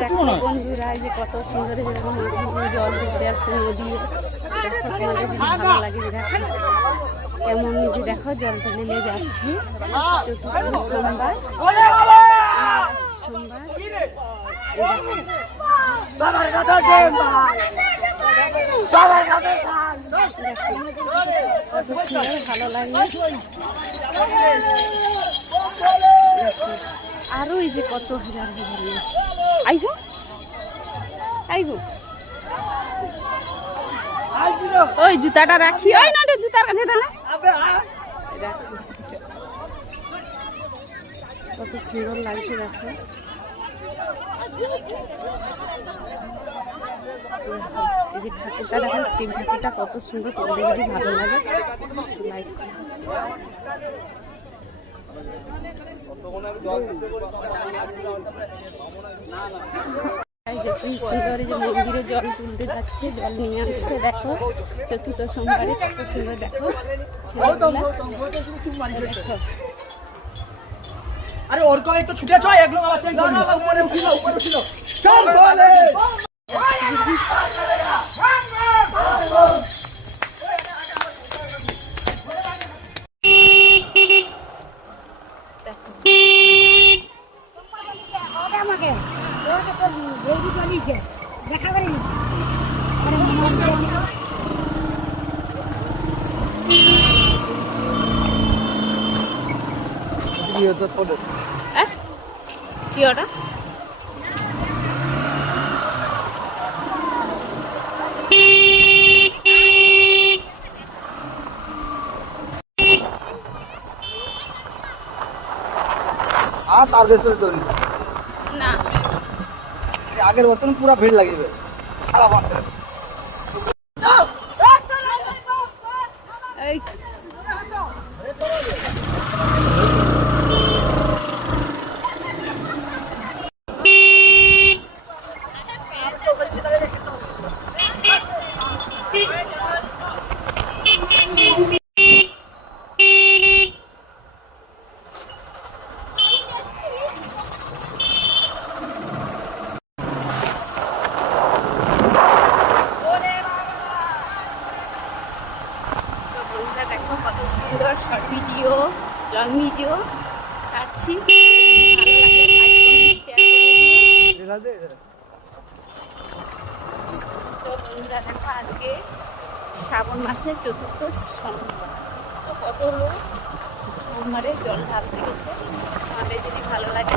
দেখো বন্ধুরা এই যে কত সুন্দর জল ঘুরে আসছে নদী। ভালো লাগে দেখো। কেমন নিজে দেখো জল তুলে নিয়ে যাচ্ছি। চতুর্থ সোমবার। ভালো লাগে। আরও এই যে কত হাজার হাজার লোক আইসো আইগো। ওই জুতাটা রাখি। ওই না জুতার কাছে দাঁড়া কত সুন্দর লাগছে দেখো। এই যে ঠাকুরটা শিব ঠাকুরটা কত সুন্দর তোমাদের যদি ভালো লাগে লাইক কি সুন্দর যে মন্দিরে জল তুলতে যাচ্ছে জল নিয়ে আসছে দেখো। চতুর্থ সোমবারে কত সুন্দর দেখো। দেখো। আরে ওর কলে একটু ছুটে এগুলো আবার চেক উপরে উঠিল উপরে উঠিল চল। ওকে আমাকে দেখা করে কি ওটা? আর তার বেশি তৈরি না। আগের বছর পুরো ভিড় লাগিয়ে দেবে সারা মাসে এই তো বন্ধুরা দেখো কত সুন্দর শর্ট ভিডিও লং ভিডিও ছাড়ছি আজকে শ্রাবণ মাসের চতুর্থ সোমবার। তো কত লোক সোমবারে জল ঢালতে গেছে আমাদের যদি ভালো লাগে